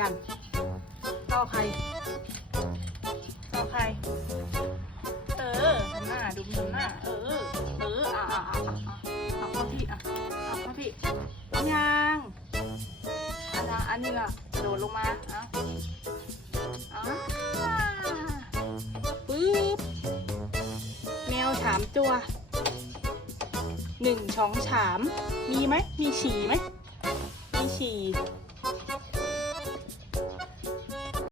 กันต่อใครต่อใครทำหน้าดูทำหน้าเอาเข้าที่เอาเข้าที่เอายางอันนี้ล่ะโดดลงมาปึ๊บแมวถามตัว1 ช้องฉามมีไหมมีฉี่ไหมมีฉี่